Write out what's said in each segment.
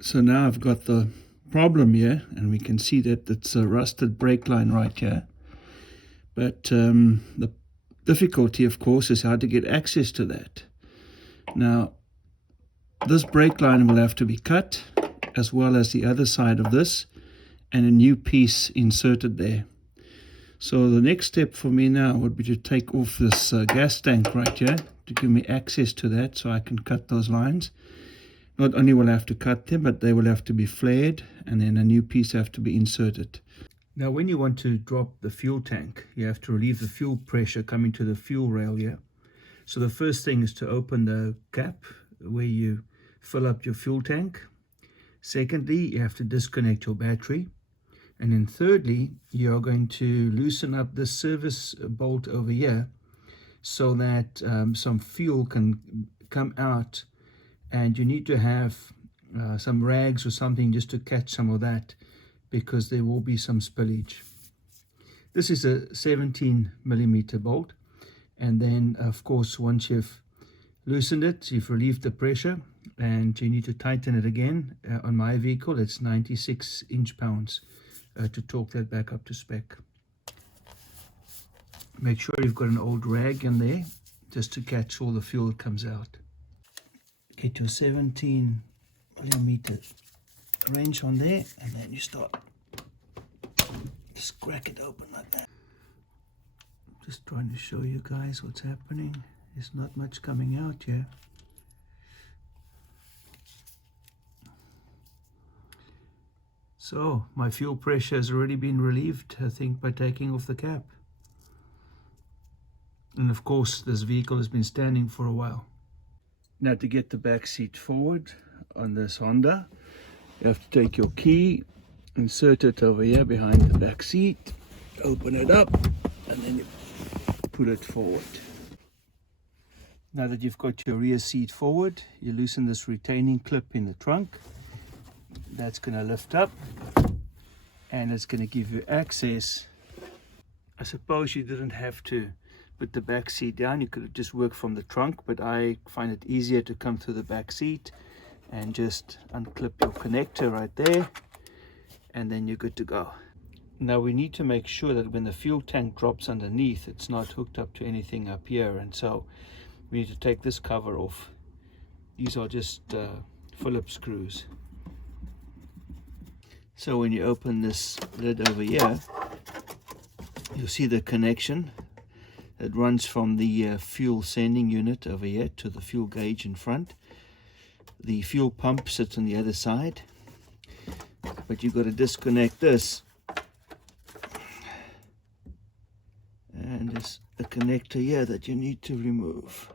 So now I've got the problem here, and we can see that it's a rusted brake line right here. But the difficulty, of course, is how to get access to that. Now, this brake line will have to be cut, as well as the other side of this, and a new piece inserted there. So the next step for me now would be to take off this gas tank right here to give me access to that, so I can cut those lines. Not only will I have to cut them, but they will have to be flared, and then a new piece have to be inserted. Now when you want to drop the fuel tank, you have to relieve the fuel pressure coming to the fuel rail here. So the first thing is to open the cap where you fill up your fuel tank. Secondly, you have to disconnect your battery. And then thirdly, you're going to loosen up the service bolt over here so that some fuel can come out, and you need to have some rags or something just to catch some of that, because there will be some spillage. This is a 17mm bolt, and then of course once you've loosened it, you've relieved the pressure, and you need to tighten it again. On my vehicle it's 96 inch-pounds to torque that back up to spec. Make sure you've got an old rag in there just to catch all the fuel that comes out. Get your 17mm wrench on there, and then you start, just crack it open like that. Just trying to show you guys what's happening. There's not much coming out here. So my fuel pressure has already been relieved, I think, by taking off the cap. And of course this vehicle has been standing for a while. Now to get the back seat forward on this Honda, you have to take your key, insert it over here behind the back seat, open it up, and then you put it forward. Now that you've got your rear seat forward, you loosen this retaining clip in the trunk. That's going to lift up, and it's going to give you access. I suppose you didn't have to put the back seat down, you could have just worked from the trunk, but I find it easier to come through the back seat and just unclip your connector right there, and then you're good to go. Now we need to make sure that when the fuel tank drops underneath, it's not hooked up to anything up here, and so we need to take this cover off. These are just Phillips screws. So when you open this lid over here, you'll see the connection. It runs from the fuel sending unit over here to the fuel gauge in front. The fuel pump sits on the other side, but you've got to disconnect this, and there's a connector here that you need to remove.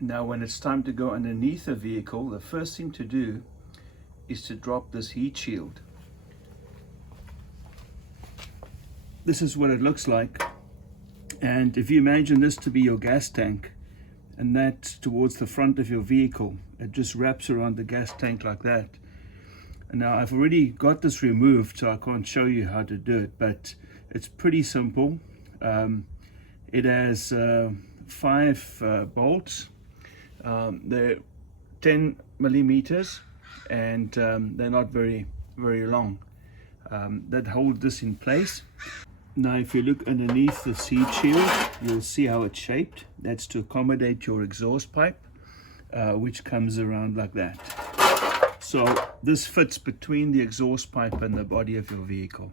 Now when it's time to go underneath the vehicle, the first thing to do is to drop this heat shield. This is what it looks like, and if you imagine this to be your gas tank, and that's towards the front of your vehicle, it just wraps around the gas tank like that. And now I've already got this removed, so I can't show you how to do it, but it's pretty simple. It has 5 bolts. They're 10mm, and they're not very long, that hold this in place. Now if you look underneath the seat shield, you'll see how it's shaped. That's to accommodate your exhaust pipe, which comes around like that. So this fits between the exhaust pipe and the body of your vehicle.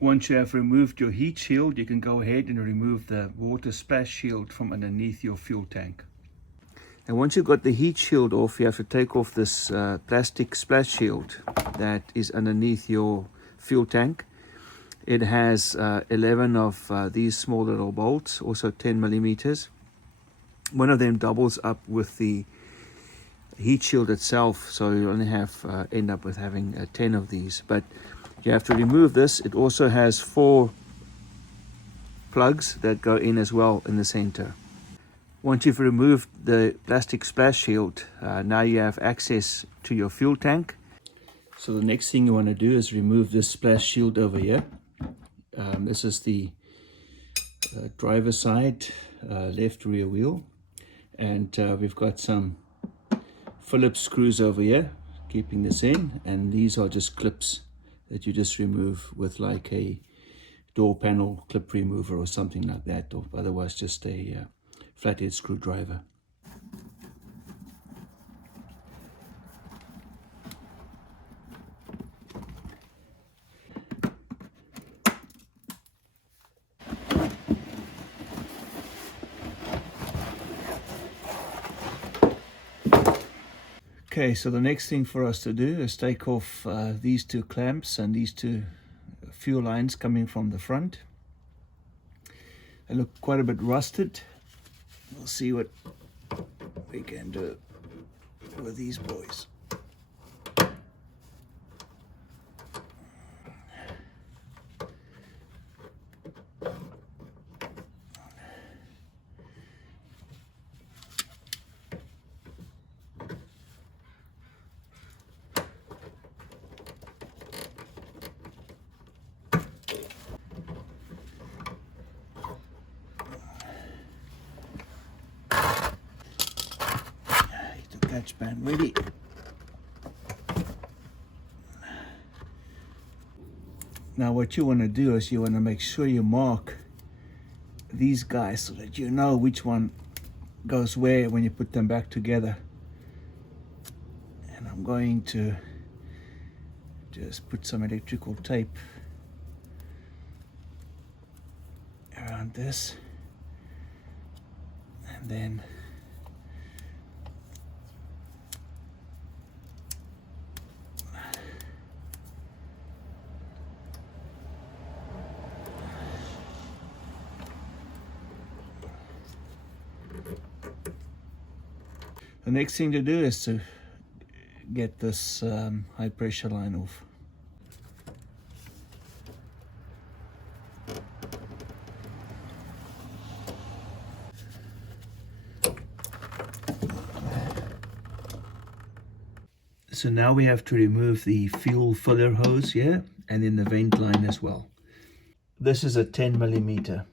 Once you have removed your heat shield, you can go ahead and remove the water splash shield from underneath your fuel tank. And once you've got the heat shield off, you have to take off this plastic splash shield that is underneath your fuel tank. It has 11 of these small little bolts, also 10mm. One of them doubles up with the heat shield itself, so you only have end up with having 10 of these. But you have to remove this. It also has 4 plugs that go in as well in the center. Once you've removed the plastic splash shield, now you have access to your fuel tank. So the next thing you want to do is remove this splash shield over here. This is the driver side left rear wheel, and we've got some Phillips screws over here keeping this in, and these are just clips that you just remove with like a door panel clip remover or something like that, or otherwise just a flathead screwdriver. Okay, so the next thing for us to do is take off these two clamps and these two fuel lines coming from the front. They look quite a bit rusted. We'll see what we can do with these boys. Catch band ready. Now what you want to do is you want to make sure you mark these guys so that you know which one goes where when you put them back together. And I'm going to just put some electrical tape around this, and then the next thing to do is to get this high pressure line off. So now we have to remove the fuel filler hose here and then the vent line as well. This is a 10mm.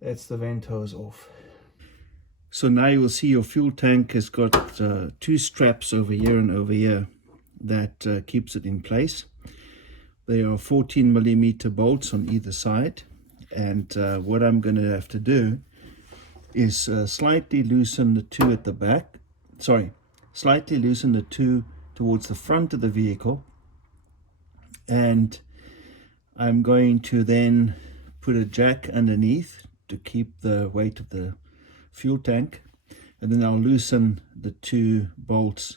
That's the vent hose off. So now you will see your fuel tank has got two straps over here and over here that keeps it in place. There are 14mm bolts on either side, and what I'm going to have to do is slightly loosen the two at the back. Slightly loosen the two towards the front of the vehicle, and I'm going to then put a jack underneath to keep the weight of the fuel tank, and then I'll loosen the two bolts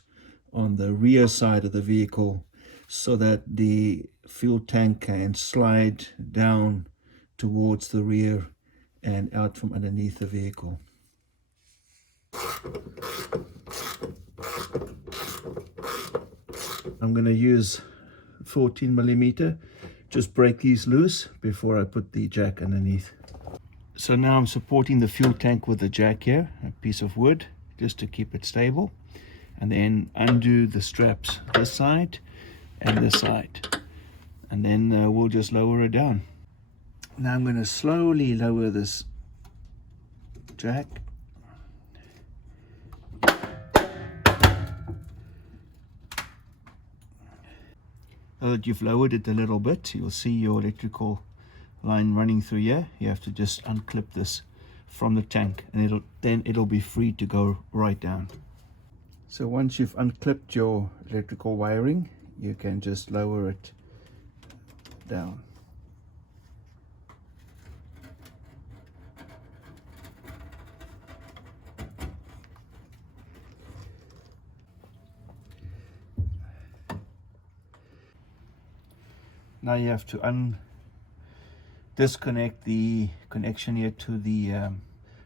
on the rear side of the vehicle so that the fuel tank can slide down towards the rear and out from underneath the vehicle. I'm going to use 14mm. Just break these loose before I put the jack underneath. So now I'm supporting the fuel tank with a jack here, a piece of wood, just to keep it stable, and then undo the straps this side and this side, and then we'll just lower it down. Now I'm going to slowly lower this jack. Now that you've lowered it a little bit, you'll see your electrical line running through here. You have to just unclip this from the tank, and it'll be free to go right down. So once you've unclipped your electrical wiring, you can just lower it down. Now you have to disconnect the connection here to the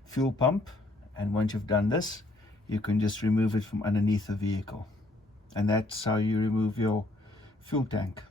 fuel pump, and once you've done this, you can just remove it from underneath the vehicle. And that's how you remove your fuel tank.